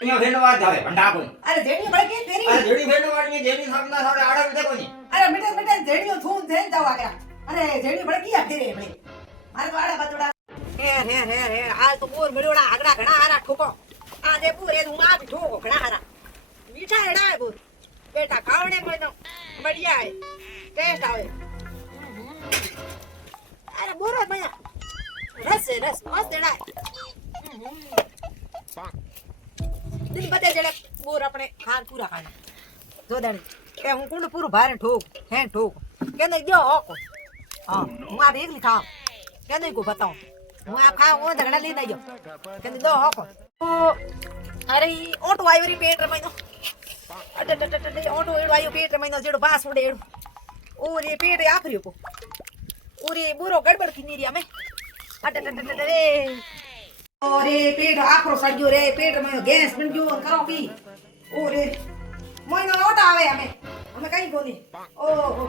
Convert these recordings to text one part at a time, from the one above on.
અહીંયા ભેંડો વાત આવે ભંડા કોઈ અરે જેડી ભલે કે તેરી અરે જેડી ભેંડો વાળી જેડી સામના સારે આડા વિધે કોઈ અરે મીઠે મીઠે જેડીઓ થૂન થઈને જવા ગયા અરે જેડી ભલે કિયા ફેરે ભલે મારે તો આડા બતડા હે હાલ તો બોર બડોડા આગડા ઘણા હારા ઠોકો આ જે પૂરે હું આ ઠોકો ઘણા હારા મીઠા હેડા બોર બેટા ખાવણે મળે તો બઢિયા હે ટેસ્ટ આવે અરે બોરો મયા રસ છે રસ મસ્ત હેડા દિન બતે જડે બોર આપણે ખાન પૂરા ખાન જો દણી કે હું કુંડ પૂરું ભારે ઠોક હે ઠોક કે નહીં ગયો હોકો હા હું આ એકલી ખાવ કે નહીં કો બતાઉં હું આ ખાવ હું ધગડા લઈ નઈ કે નહીં દો હોકો અરે ઓટો આવ્યો રી પેટ રમાઈનો અડે ઓટો એડો આવ્યો પેટ રમાઈનો જેડો બાસ ઉડે એડો ઓરે પેટ આફર્યો કો ઓરે બોરો ગડબડ થી નીરી અમે અડે ઓરે પેટ આખરો સડ્યો રે પેટ માં ગેસ બન ગયો કરો પી ઓરે મોઈનો ઓટા આવે અમે કઈ કોની ઓહો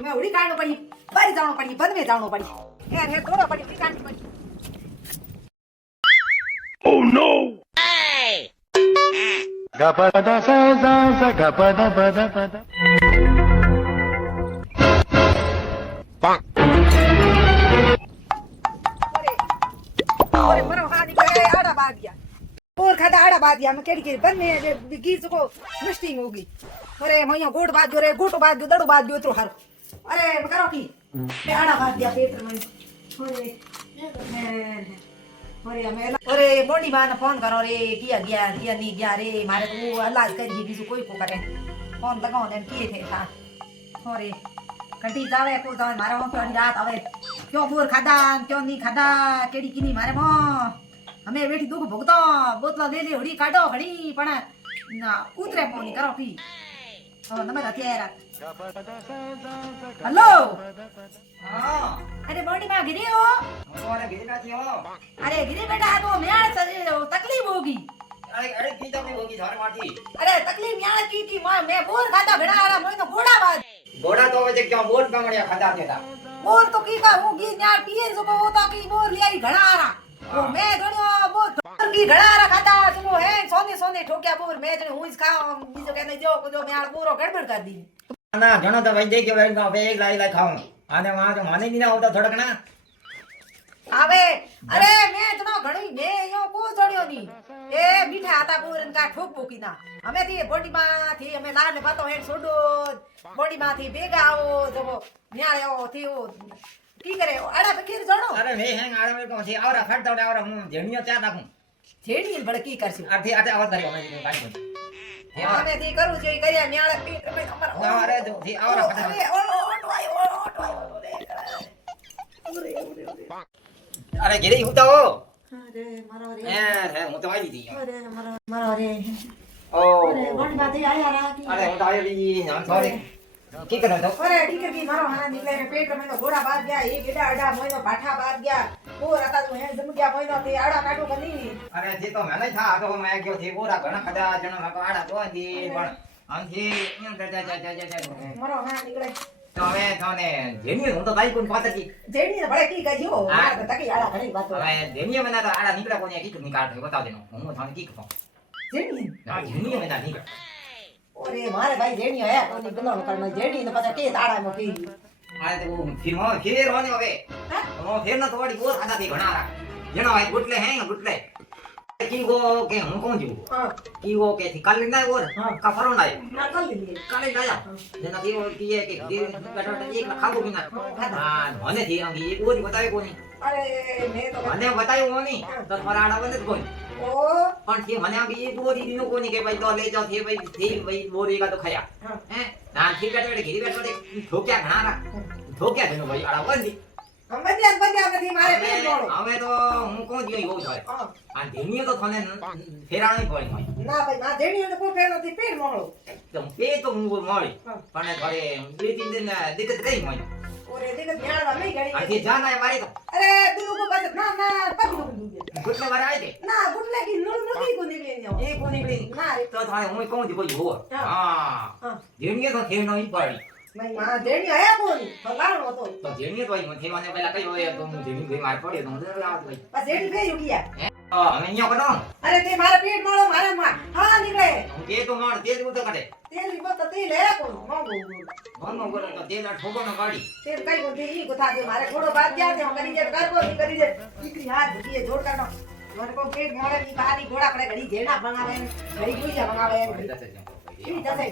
મે ઉડી કાઢનો પડી બારી જાણો પડી બંધમે જાણો પડી યાર હે થોડો પડી ઉડી કાઢની પડી Oh no! Gapada sa sa sa gapada pada pada. Bang. ઓરે મરો હાની કે આડા બાદિયા ઓર ખાડા આડા બાદિયા મે કેડી કે બંને ગીર સકો મિસ્ટિંગ હોગી ઓરે મયો ગોટ બાદ્યો રે ગોટો બાદ્યો દડો બાદ્યો તો હાર અરે કરો કી એ આડા બાદિયા પેટર માં ઓરે બોડી માં ફોન કરો રે કિયા ની ગયા રે મારે તો અલાજ કરી બીજું કોઈ કો કરે ફોન લગાવો ને કી થે થા ઓરે કંટી જાવે કો જાવે મારે હું તો રાત આવે ક્યો બોર ખાધા ક્યો ની ખાધા કેડી કીની મારે મો અમે બેઠી દુખ ભોગતો બોતલા લે લે હડી કાઢો ઘડી પણ ના ઉતરે પોની કરો પી ઓ નંબર અત્યારે હેલો હા અરે બોડી માં ગીરી હો ઓરે ગીરી ના થયો અરે ગીરી બેટા આ તો મેળ તકલીફ હોગી અરે કી તમને હોગી ધાર માટી અરે તકલીફ મેળ કી મે બોર ખાધા ઘણા આડા મોય તો ઘોડા બાદ ઘોડા તો હવે ક્યાં બોટ કામડિયા ખાધા દેતા બોર તો કી કા હું ગી ન્યા પીએ જો કો તો કી બોર લઈ ઘણા આરા ઓ મે ગણ્યો બોર કી ઘણા આરા ખાધા તું હે સોને ઠોક્યા બોર મે જણે હું જ ખાવ બીજો કે નહીં જો કો મેળ બોરો ગડબડ કરી દી ના ઘણો તો ભાઈ દે કે ભાઈ કા એક લાઈ ખાઉં આને માં તો મને ની ના આવતા થોડક ના આવે અરે મે તનો ઘણી મે યો કો જણ્યો ની એ મીઠા હતા બોરન કા ઠોક બોકી ના અમે થી બોડી માં થી અમે લાડ પાતો હે છોડો બોડી માં થી ભેગા આવો જો ન્યાળ આવો થયો કી કરે આડા ફકીર જણો અરે મે હેંગ આડા મે કો છે આવરા ફાડતા આવડા આવરા હું જેણીઓ ચા નાખું જેડી ભલે કી કરશું આથી આવા કર્યો અમે કાઈ કોઈ અમે થી કરું જોઈ કર્યા ન્યાળ પીટ મે ખબર ના અરે જો થી આવરા ફાડતા ઓટો આયો અરે ઘરે હું તો અરે મારો રે હે હું તો આવી દી અરે મારો રે ઓ અરે બોડી બાતે આયા રા કી અરે હું તો આવી દી નામ સોરી કી કરો તો અરે ટીકે કી મારો હાના નીકળે ને પેટ મેનો ઘોડા બાદ ગયા એ ગેડા અડા મોયનો પાઠા બાદ ગયા બોર હતા તો હે જમ ગયા મોયનો તે આડા કાઢો કની અરે જે તો મને થા તો મે ગયો થી બોરા ઘણા ખડા જણો મકો આડા તો દી પણ આમથી મારો હાના નીકળે તો હવે તને જેની હું તો ભાઈ કોણ પાતકી જેડી ને ભલે કી કજો તકી આડા ઘણી વાતો હવે જેની મને તો આડા નીકળે કોને કી ની કાઢ બતાવ દેનો હું તને કી કહું જેડી ના જેની મને નીકળે ઓરે મારે ભાઈ જેડી હે કોની ગલો કર જેડી ને પછી કે તાડા મો કી આ તો ફિલ્મ ફેર હોને હવે ઓ ફેર ન તો વાડી બોર ખાતા થી ઘણા રા જેનો ભાઈ ગુટલે હે ગુટલે કીગો કે હું કોણ જીવ હા કીગો કે થી કાલે ના ઓર કા ફરો ના ના કલ દી કાલે ના જેના કીગો કીએ કે દી કટોટ એક ના ખાબો બિના હા મને થી અંગી એક ઓરી બતાવે કોની અરે મે તો મને બતાવ્યું કોની તો તમારા આડા બંધ જ કોની ઓ પણ થી મને અંગી એક ઓરી દીનો કોની કે ભાઈ તો લઈ જાવ થી ભાઈ બોરી કા તો ખાયા હે ના થી કટોટ ઘીરી કટોટ ઠોક્યા ઘણા રા ઠોક્યા જેનો ભાઈ આડા બંધી બંધ્યા નથી મારે પેટ મોળો હવે તો હું કોણ જીવ એવું થાય આ ધીમીઓ તો થને ફેરાણી પડી હોય ના ભાઈ માં જેડી ને કો ફેર નથી પેટ મોળો તો પે તો હું મળી પણ ઘરે બે ત્રણ દિન દિક્કત ગઈ હોય ઓરે દેખ ધ્યાન વા નહીં ગણી આથી જાન આય મારી તો અરે દુનુ કો બસ ના પગ દુનુ ગુટલે વાર આવી ના ગુટલે કી નુલ નથી કો નીકળી ન્યો એ કો નીકળી ના તો થાણે હું કોણ જીવ હો હા ધીમીઓ તો ફેર નહીં પડી ભાઈ માં જેડી આયા કોની ફલાણો હતો તો જેણી તો અહીં થેવાને પહેલા કઈ હોય તો હું જેણી ગઈ માર પડ્યો તો હું લાવત ભાઈ બસ જેડી ફેર યુકિયા હવે અહીંયા કનો અરે તે મારા પેટ મોળો મારા તે તો માણ તે જ ઉતો કાઢે તેલ બત તેલ હે કોણ મોંઘો મનો બોલો તો તેલ ઠોકો ન કાઢી તેલ કઈ કોણ ઈ ગોથા દે મારે ઘોડો બાદ ક્યાં દે કરી દે કરકો ની કરી દે દીકરી હાથ દીએ જોડ કાઢો મને કો પેટ મોળે ની બારી ઘોડા પડે ઘડી જેડા બનાવે ઘડી ગુઈયા બનાવે ઈ જશે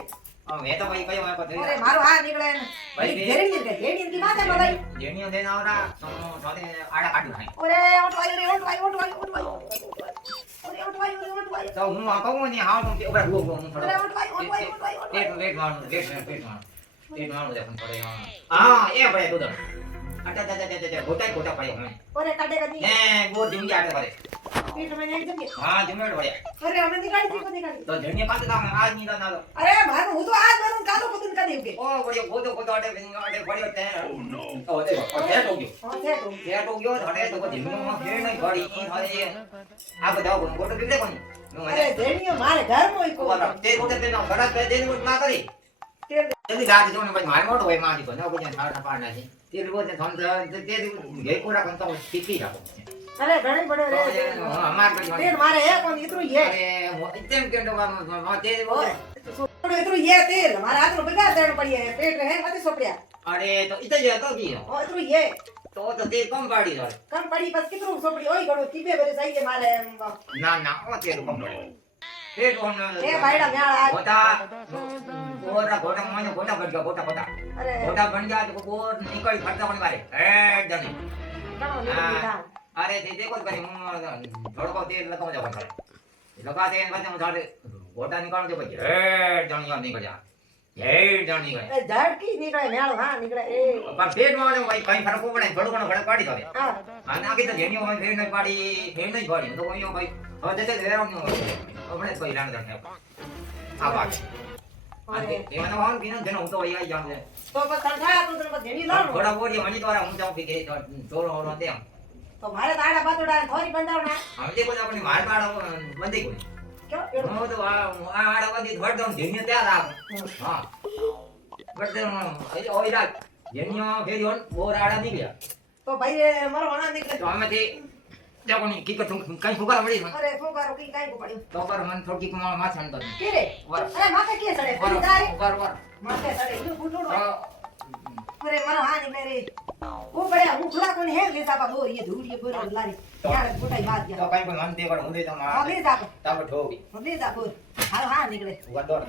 મેં તો ભાઈ કયો મેં અરે મારો હા નીકળે ને ભાઈ, જેડી ની માથે બોલાઈ જેણીઓ દેન આવરા તો સાથે આડા કાઢું નહીં ઓરે ઓટવાય ઓરે ઓટવાય તો હું આ કહું ને હા હું ઉભા હું થોડો ઓરે ઓટવાય પેટ વાળું પેટ વાળું દેખન પડે હા એ ભાઈ દૂધ અટા ગોટા પડ્યો મને ઓરે કાઢે કદી ને ગો જીંગી આટે પડે પેટ માં નહીં જમે હા જમેડ પડ્યા અરે અમે નીકાળી દી નીકાળી તો જણીએ પાસે કામ આજ ની ના ના અરે મારું હું તો આજ મારું કાલો કદું કરી કે ઓ પડ્યો ગોતો આટે પડ્યો તે ઓ દેખો તે તો ગયો હા છે તો તે તો ગયો ધડે તો જીંગીમાં ફેર નહીં પડી ઈ હવે આ બધા ગોટો બીજે કોની અરે જેણીઓ મારે ઘર મોય કો તે ગોટે તે ના ઘડા તે દેની ના કરી તેલ જલ્દી ગાડી જોને ભાઈ મારે મોટો હોય મારી બનો કોઈ સાડા પાડ નાખી તે લોકો તે સમજ તે ગે કોડા કોણ તો ઠીકી રાખો અરે ઘણી પડે રે અમાર ભાઈ તેલ મારે હે કોણ ઇતરું હે અરે તેમ કે નો તે ઓય થોડું ઇતરું હે તેલ મારા હાથ નો બગાડ દેણ પડી હે પેટ હે નથી સોપડ્યા અરે તો ઈતે જ તો ગયો ઓ ઇતરું હે તો તે કમ પાડી દો કમ પડી બસ કિતરું સોપડી ઓય ઘણો તીબે બરે જાય કે મારે ના ના ઓ તે કમ પડ્યો પેટ ઓન એ ભાઈડા મેળા ગોટા ગોટા મને ગોટા બન ગયા ગોટા અરે ગોટા બન ગયા તો ગોર નીકળી ફરતા પણ મારે એ જની ઘણો નીકળી જાવ અરે તે દેખો કરી હું થોડો તેલ લગાવ જાવ કરે લગા દે પછી હું જાડે ગોટા નીકળ દે પછી એ જણિયા નીકળ્યા એ જણી ગઈ એ ઝડકી નીકળે મેળો હા નીકળે એ પણ પેટ માં ભાઈ કઈ ફરક પડે થોડું ઘણો ફરક પાડી દે હા અને આગે તો જેની હોય ફેર નહીં પાડી તો કોઈ ભાઈ હવે તે વેરાવ નું આપણે કોઈ લાણ દે આ વાત અને એમાં વાહન પીનો જેનો હું તો આઈ જામ છે તો બસ સંઠા તું તો જેની લાવ થોડા બોડી મની દ્વારા હું જાઉં પી કે થોડો હોનો તેમ તો મારે તાડા બાતોડા થોડી બંધાવના હવે તે કોઈ આપણે માર પાડો બંધી કોઈ કેમ હું તો આ આડા બંધી ધડ દઉં જેની ત્યાં રાખ હા બટ ઓય રાખ જેની ફેરી બોર આડા નીકળ્યા તો ભાઈ મારો વણા નીકળે તો આમાંથી જાકોની કી કતું કઈ ફુગાર મળી અરે ફોગારો કી કાઈ કો પડ્યો તો પર મન થોડી કુમા માથાણ તો કે રે અરે માથે કે સડે પડી તારે વર માથે સડે ઈ ફૂટોડો અરે મારો હા નીકળે રે ઓ પડ્યા હું થોડા કોને હે લેતા બા બોર ઈ ધૂળીએ બોર લારી યાર ફોટાઈ વાત તો ગયા કઈ પણ મન તે પર હું દે તો હા લે જા તાપ ઠોકી લે જા બોર હા નીકળે વડો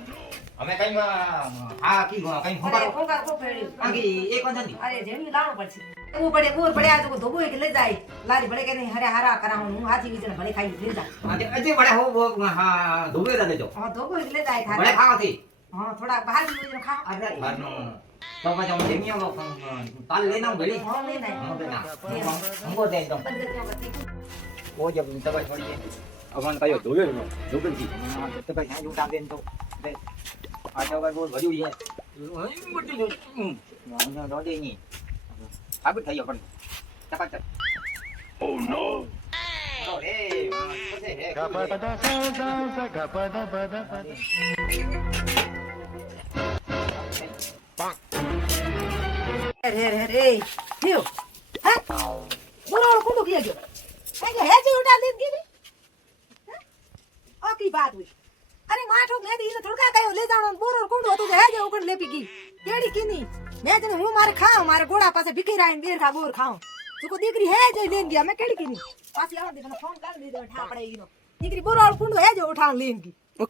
અમે કઈ હા કી કઈ અરે ફુગાર ફોગાર કો ફેડ્યો આગી એક વંદની અરે જેની લાવવું પડશે એવું પડે બોર પડ્યા તો ધોબો કે લઈ જાય લારી ભડે કે નહીં હરે હારા કરાવું હું હાથી વિચને ભલે ખાઈ લઈ જા અજે બડે હો હા ધોબે દે જો હા ધોબો કે લઈ જાય બડે ખાવા ખાવાથી હા થોડા બહાર વિચને ખા અરે બારનો તો પછી હું જેમિયો કાલ લઈને આવું ભલી હા લઈ જાય હું ના હું દે એકદમ ઓ જબ તબ છોડીએ અવન કયો ધોબે જી તો કઈ હા ઉઠા દેન તો આ તો કઈ બોલ ભર્યું છે મોટી જો ના રોડે ની આગળ થઈ ગયો પણ ચકાચક ઓ નો અરે પછી હે Gapada sa sa gapada pada pada. રે થયો હે બોરો કોડો કિયા ગયો હે હેજી ઉડા લીન ગીરી ઓ કી બાત હુઈ અરે માઠો મે દી થોડકા કયો લે જાણો બોરો કોડો હતું હેજે ઉકડ લેપી ગઈ કેડી કીની મે જને હું મારે ખાવ મારે ગોડા પાસે ભીખી રાઈન બેર ખા બોર ખાવ તું દીકરી હેજે લેન ગયા મે કેડી કીની પાછી આવ દે ફોન કર દીધો ઠાપડે ઈનો દીકરી બોરો કુંડો હેજે ઉઠાણ લેન ગઈ